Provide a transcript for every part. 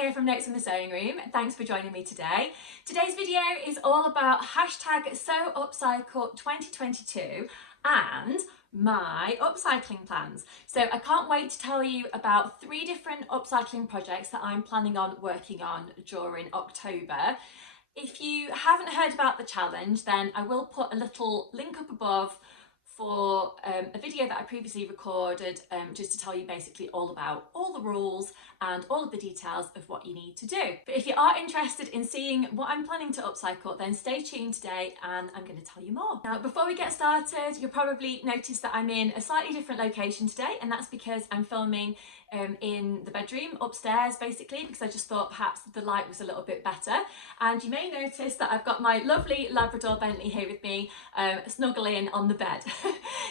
here from Notes from the Sewing Room. Thanks for joining me today. Today's video is all about #SewUpcycle 2022 and my upcycling plans. So I can't wait to tell you about 3 different upcycling projects that I'm planning on working on during October. If you haven't heard about the challenge, then I will put a little link up above for a video that I previously recorded just to tell you basically all about all the rules and all of the details of what you need to do. But if you are interested in seeing what I'm planning to upcycle, then stay tuned today and I'm going to tell you more. Now, before we get started, you'll probably notice that I'm in a slightly different location today, and that's because I'm filming in the bedroom upstairs basically, because I just thought perhaps the light was a little bit better. And you may notice that I've got my lovely Labrador Bentley here with me, snuggling on the bed.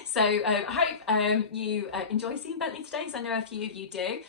So I hope you enjoy seeing Bentley today, because I know a few of you do.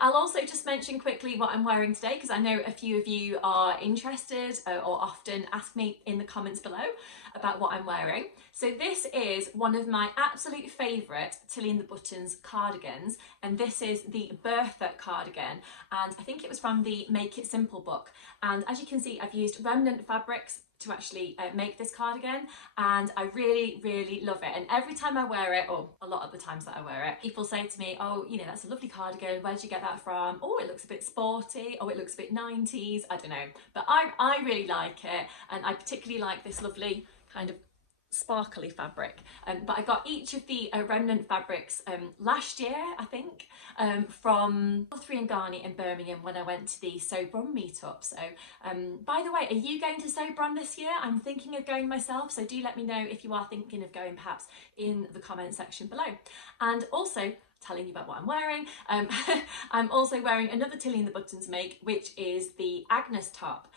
I'll also just mention quickly what I'm wearing today, because I know a few of you are interested or often ask me in the comments below about what I'm wearing. So this is one of my absolute favourite Tilly and the Buttons cardigans, and this is the Bertha cardigan, and I think it was from the Make It Simple book. And as you can see, I've used remnant fabrics to actually make this cardigan, and I really love it. And every time I wear it, or a lot of the times that I wear it, people say to me, oh, you know, that's a lovely cardigan, where did you get that from? Oh, it looks a bit sporty, oh, it looks a bit 90s, I don't know, but I really like it, and I particularly like this lovely kind of sparkly fabric. But I got each of the remnant fabrics last year, I think, from Guthrie and Garney in Birmingham when I went to the Sew Bron meetup. So by the way, are you going to Sew Bron this year? I'm thinking of going myself, so do let me know if you are thinking of going, perhaps in the comment section below. And also, telling you about what I'm wearing, I'm also wearing another Tilly and the Buttons make, which is the Agnes top,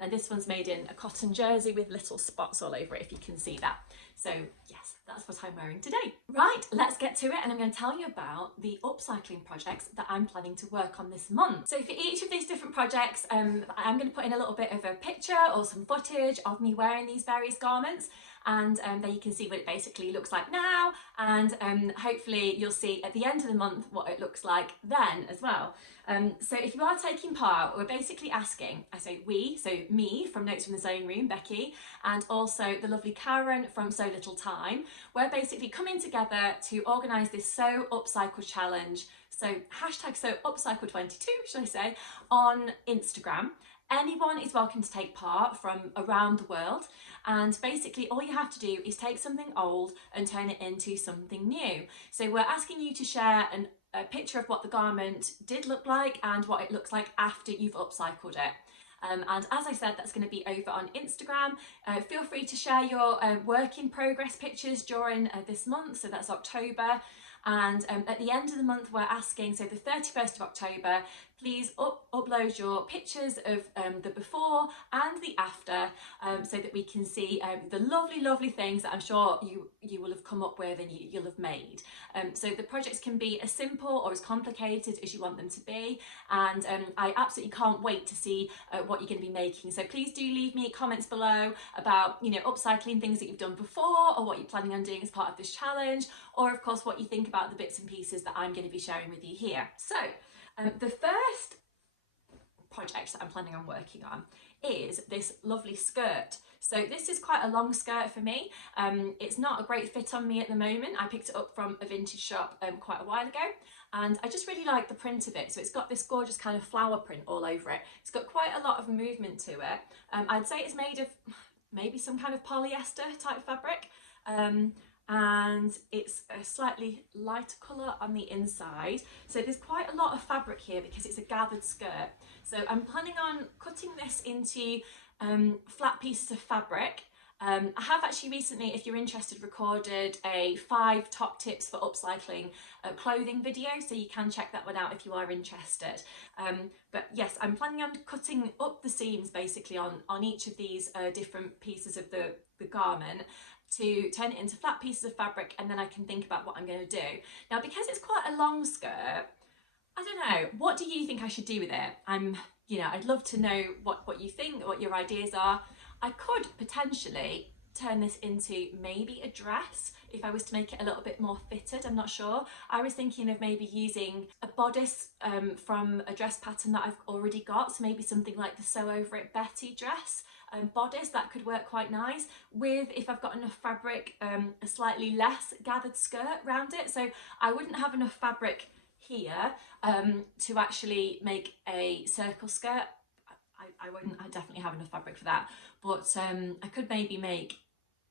and this one's made in a cotton jersey with little spots all over it, if you can see that. So yes, that's what I'm wearing today. Right, let's get to it, and I'm going to tell you about the upcycling projects that I'm planning to work on this month. So for each of these different projects, I'm going to put in a little bit of a picture or some footage of me wearing these various garments, and there you can see what it basically looks like now, and hopefully you'll see at the end of the month what it looks like then as well. So if you are taking part, we're basically asking, I say we, so me from Notes from the Sewing Room, Becky, and also the lovely Karen from So Little Time, we're basically coming together to organise this Sew Upcycle challenge, so #SewUpcycle22 should I say, on Instagram. Anyone is welcome to take part from around the world, and basically all you have to do is take something old and turn it into something new. So we're asking you to share a picture of what the garment did look like and what it looks like after you've upcycled it. And as I said, that's going to be over on Instagram. Feel free to share your work in progress pictures during this month, so that's October. And at the end of the month, we're asking, so the 31st of October, please upload your pictures of the before and the after, so that we can see the lovely things that I'm sure you will have come up with and you'll have made. So the projects can be as simple or as complicated as you want them to be, and I absolutely can't wait to see what you're going to be making. So please do leave me comments below about, you know, upcycling things that you've done before, or what you're planning on doing as part of this challenge, or of course what you think about the bits and pieces that I'm going to be sharing with you here. So the first project that I'm planning on working on is this lovely skirt. So this is quite a long skirt for me. It's not a great fit on me at the moment. I picked it up from a vintage shop quite a while ago, and I just really like the print of it. So it's got this gorgeous kind of flower print all over it. It's got quite a lot of movement to it. I'd say it's made of maybe some kind of polyester type fabric. And it's a slightly lighter colour on the inside. So there's quite a lot of fabric here because it's a gathered skirt. So I'm planning on cutting this into flat pieces of fabric. I have actually recently, if you're interested, recorded a 5 top tips for upcycling clothing video, so you can check that one out if you are interested. But yes, I'm planning on cutting up the seams basically on each of these different pieces of the garment, to turn it into flat pieces of fabric, and then I can think about what I'm going to do. Now, because it's quite a long skirt, I don't know, what do you think I should do with it? You know, I'd love to know what you think, what your ideas are. I could potentially turn this into maybe a dress if I was to make it a little bit more fitted. I'm not sure. I was thinking of maybe using a bodice from a dress pattern that I've already got, so maybe something like the Sew Over It Betty dress bodice. That could work quite nice with, if I've got enough fabric, a slightly less gathered skirt around it. So I wouldn't have enough fabric here to actually make a circle skirt. I definitely have enough fabric for that, but I could maybe make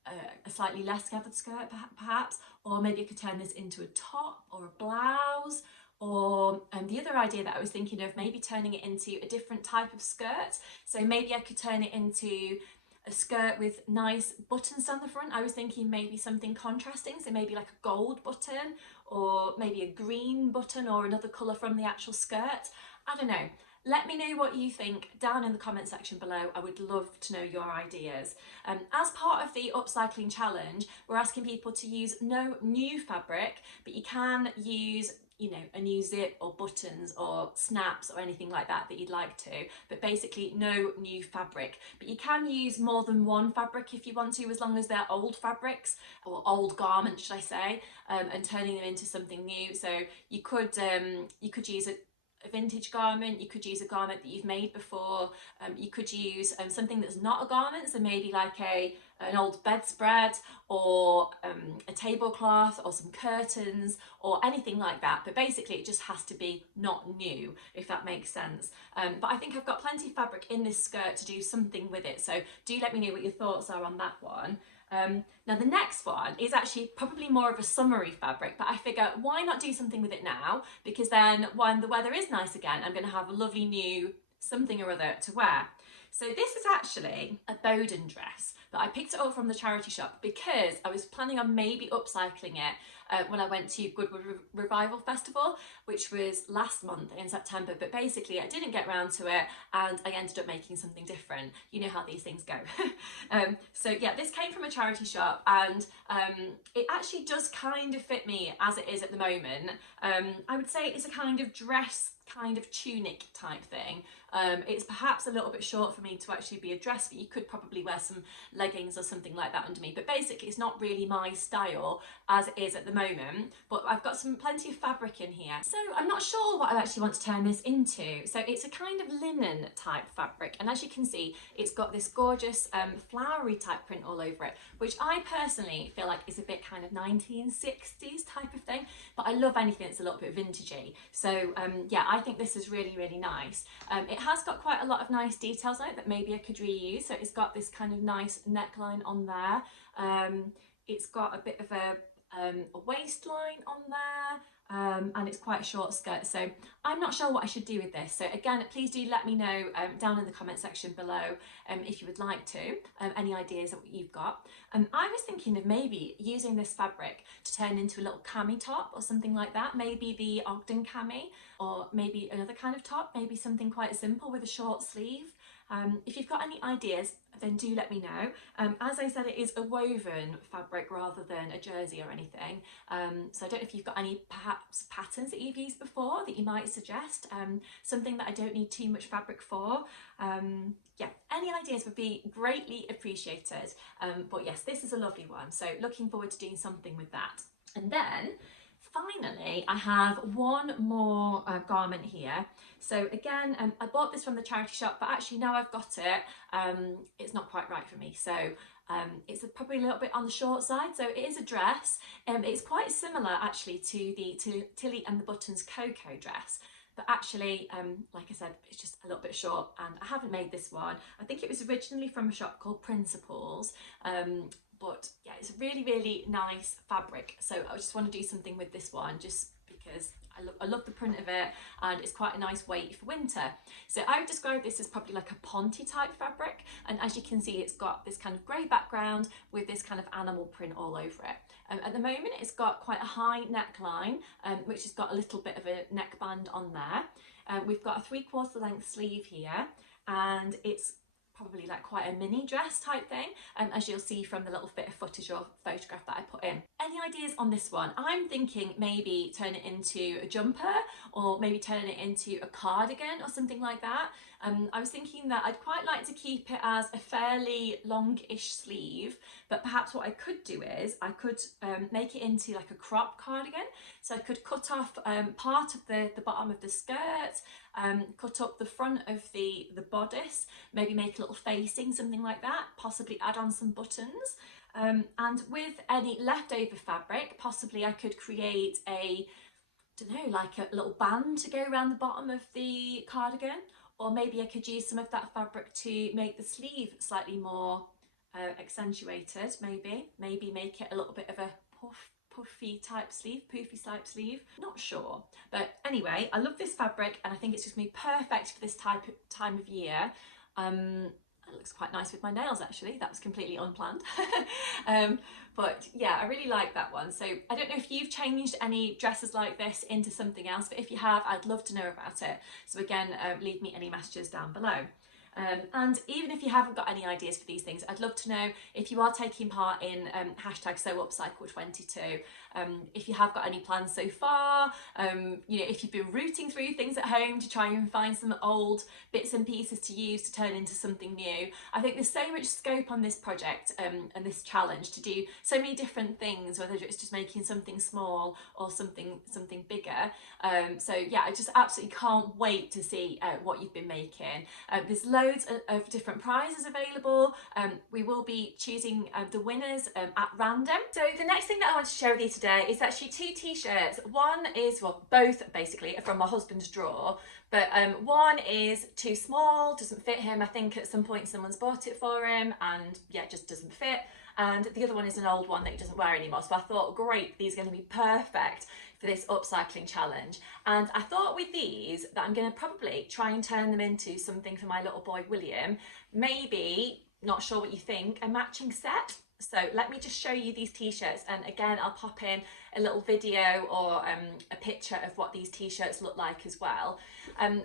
a slightly less gathered skirt perhaps, or maybe I could turn this into a top or a blouse. Or the other idea that I was thinking of, maybe turning it into a different type of skirt. So maybe I could turn it into a skirt with nice buttons down the front. I was thinking maybe something contrasting, so maybe like a gold button, or maybe a green button, or another colour from the actual skirt. I don't know. Let me know what you think down in the comment section below. I would love to know your ideas. As part of the upcycling challenge, we're asking people to use no new fabric, but you can use, you know, a new zip or buttons or snaps or anything like that that you'd like to, but basically no new fabric. But you can use more than one fabric if you want to, as long as they're old fabrics, or old garments should I say, and turning them into something new. So you could use a vintage garment, you could use a garment that you've made before, you could use something that's not a garment, so maybe like an old bedspread, or a tablecloth, or some curtains, or anything like that. But basically it just has to be not new, if that makes sense. But I think I've got plenty of fabric in this skirt to do something with it, so do let me know what your thoughts are on that one. Now the next one is actually probably more of a summery fabric, but I figure why not do something with it now, because then when the weather is nice again, I'm going to have a lovely new something or other to wear. So this is actually a Bowden dress, but I picked it up from the charity shop because I was planning on maybe upcycling it when I went to Goodwood Revival Festival, which was last month in September. But basically I didn't get round to it and I ended up making something different. You know how these things go. So yeah, this came from a charity shop, and it actually does kind of fit me as it is at the moment. I would say it's a kind of dress, kind of tunic type thing. It's perhaps a little bit short for me to actually be a dress, but you could probably wear some leggings or something like that under me. But basically it's not really my style as it is at the moment, but I've got plenty of fabric in here. So I'm not sure what I actually want to turn this into. So it's a kind of linen type fabric, and as you can see, it's got this gorgeous flowery type print all over it, which I personally feel like is a bit kind of 1960s type of thing, but I love anything that's a little bit vintagey. So yeah, I think this is really, really nice. It has got quite a lot of nice details on it that maybe I could reuse. So it's got this kind of nice neckline on there. It's got a bit of a waistline on there, and it's quite a short skirt. So I'm not sure what I should do with this. So again, please do let me know down in the comment section below if you would like to, any ideas of what you've got. I was thinking of maybe using this fabric to turn into a little cami top or something like that, maybe the Ogden cami, or maybe another kind of top, maybe something quite simple with a short sleeve. If you've got any ideas, then do let me know. As I said, it is a woven fabric rather than a jersey or anything. So I don't know if you've got any perhaps patterns that you've used before that you might suggest, something that I don't need too much fabric for. Yeah, any ideas would be greatly appreciated. But yes, this is a lovely one. So looking forward to doing something with that. And then finally, I have one more garment here. So again, I bought this from the charity shop, but actually now I've got it, it's not quite right for me. So it's probably a little bit on the short side. So it is a dress. It's quite similar actually to the Tilly and the Buttons Cocoa dress. But actually, like I said, it's just a little bit short, and I haven't made this one. I think it was originally from a shop called Principles. But yeah, it's a really, really nice fabric. So I just want to do something with this one just because I love the print of it, and it's quite a nice weight for winter. So I would describe this as probably like a ponte type fabric. And as you can see, it's got this kind of grey background with this kind of animal print all over it. At the moment, it's got quite a high neckline, which has got a little bit of a neckband on there. We've got a 3/4 length sleeve here, and it's probably like quite a mini dress type thing, as you'll see from the little bit of footage or photograph that I put in. Any ideas on this one? I'm thinking maybe turn it into a jumper, or maybe turn it into a cardigan or something like that. I was thinking that I'd quite like to keep it as a fairly longish sleeve, but perhaps what I could do is I could make it into like a crop cardigan. So I could cut off part of the bottom of the skirt, cut up the front of the bodice, maybe make a little facing, something like that, possibly add on some buttons. And with any leftover fabric, possibly I could create a, I don't know, like a little band to go around the bottom of the cardigan, or maybe I could use some of that fabric to make the sleeve slightly more accentuated, maybe make it a little bit of a poofy type sleeve, not sure. But anyway, I love this fabric and I think it's just gonna be perfect for this time of year. It looks quite nice with my nails actually, that was completely unplanned. But yeah, I really like that one. So I don't know if you've changed any dresses like this into something else, but if you have, I'd love to know about it. So again, leave me any messages down below. And even if you haven't got any ideas for these things, I'd love to know if you are taking part in hashtag #SewUpcycle22, if you have got any plans so far, you know, if you've been rooting through things at home to try and find some old bits and pieces to use to turn into something new. I think there's so much scope on this project and this challenge to do so many different things, whether it's just making something small or something bigger. So yeah, I just absolutely can't wait to see what you've been making. There's loads of different prizes available. We will be choosing the winners at random. So the next thing that I want to share with you today is actually two t-shirts. One is, well, both basically are from my husband's drawer, but one is too small, doesn't fit him. I think at some point someone's bought it for him and yeah, it just doesn't fit. And the other one is an old one that he doesn't wear anymore. So I thought, great, these are going to be perfect for this upcycling challenge. And I thought with these that I'm going to probably try and turn them into something for my little boy William. Maybe, not sure what you think, a matching set. So let me just show you these t-shirts, and again I'll pop in a little video or a picture of what these t-shirts look like as well.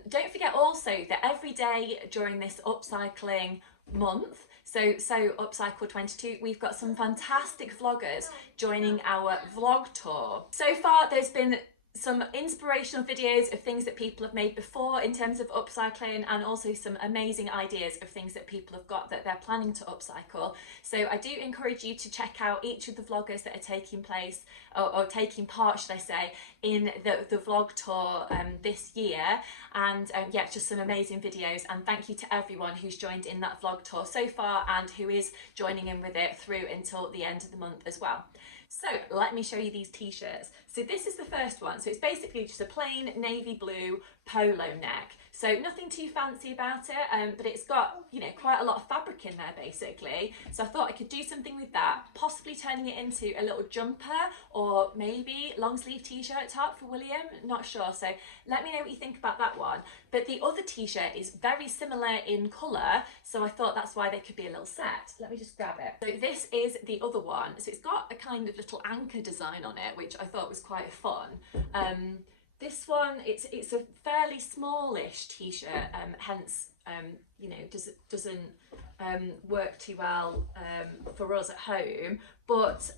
Don't forget also that every day during this upcycling month, so Upcycle 22, we've got some fantastic vloggers joining our vlog tour. So far there's been some inspirational videos of things that people have made before in terms of upcycling, and also some amazing ideas of things that people have got that they're planning to upcycle. So I do encourage you to check out each of the vloggers that are taking place or taking part, should I say, in the vlog tour this year. And yeah, just some amazing videos, and thank you to everyone who's joined in that vlog tour so far and who is joining in with it through until the end of the month as well. So let me show you these t-shirts. So this is the first one. So it's basically just a plain navy blue polo neck. So nothing too fancy about it, but it's got, you know, quite a lot of fabric in there basically. So I thought I could do something with that, possibly turning it into a little jumper or maybe long sleeve t-shirt top for William, not sure. So let me know what you think about that one. But the other t-shirt is very similar in colour, so I thought that's why they could be a little set. Let me just grab it. So this is the other one. So it's got a kind of little anchor design on it, which I thought was quite fun. This one, it's a fairly smallish t-shirt, hence you know, doesn't work too well for us at home. But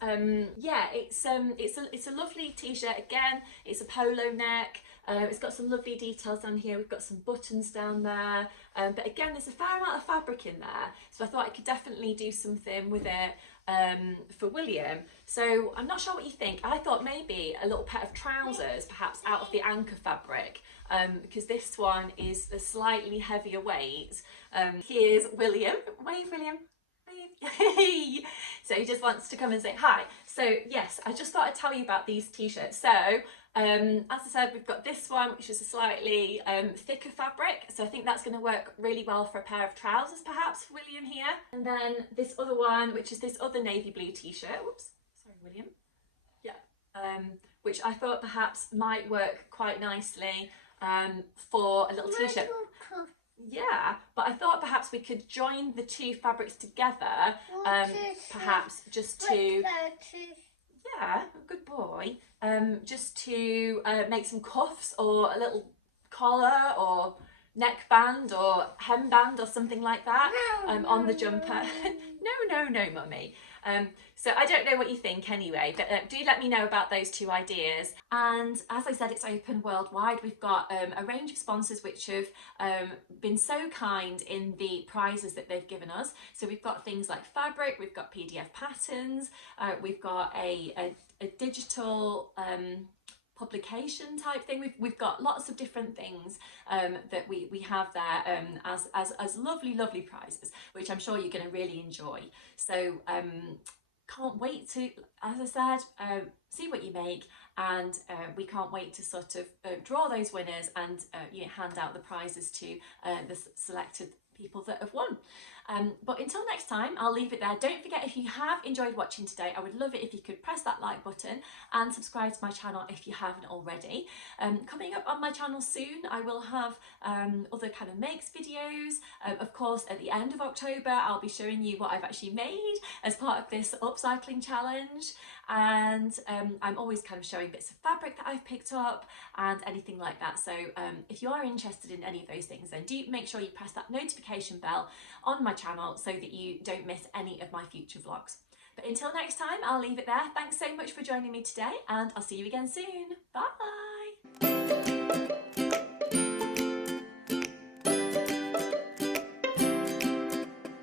yeah, it's a lovely t-shirt. Again, it's a polo neck. It's got some lovely details on here. We've got some buttons down there, but again, there's a fair amount of fabric in there, so I thought I could definitely do something with it for William. So I'm not sure what you think. I thought maybe a little pair of trousers, perhaps out of the anchor fabric, because this one is a slightly heavier weight. Here's William. Wave, William. Wave. So he just wants to come and say hi. So yes, I just thought I'd tell you about these t-shirts. So as I said, we've got this one, which is a slightly thicker fabric, so I think that's going to work really well for a pair of trousers perhaps for William here. And then this other one, which is this other navy blue t-shirt, whoops, sorry William, yeah, which I thought perhaps might work quite nicely for a little t-shirt. Yeah, but I thought perhaps we could join the two fabrics together, perhaps just to, yeah, good boy, just to make some cuffs or a little collar or neckband or hemband or something like that on the jumper. No, mummy. So I don't know what you think anyway, but do let me know about those two ideas. And as I said, it's open worldwide. We've got a range of sponsors which have been so kind in the prizes that they've given us. So we've got things like fabric, we've got PDF patterns, we've got a digital publication type thing. We've got lots of different things that we have there as lovely prizes, which I'm sure you're going to really enjoy. So can't wait to, as I said, see what you make, and we can't wait to sort of draw those winners and hand out the prizes to the selected people that have won. But until next time, I'll leave it there. Don't forget, if you have enjoyed watching today, I would love it if you could press that like button and subscribe to my channel if you haven't already. Coming up on my channel soon, I will have other kind of makes videos. Of course, at the end of October, I'll be showing you what I've actually made as part of this upcycling challenge. And I'm always kind of showing bits of fabric that I've picked up and anything like that. So if you are interested in any of those things, then do make sure you press that notification bell on my channel so that you don't miss any of my future vlogs. But until next time, I'll leave it there. Thanks so much for joining me today, and I'll see you again soon. Bye!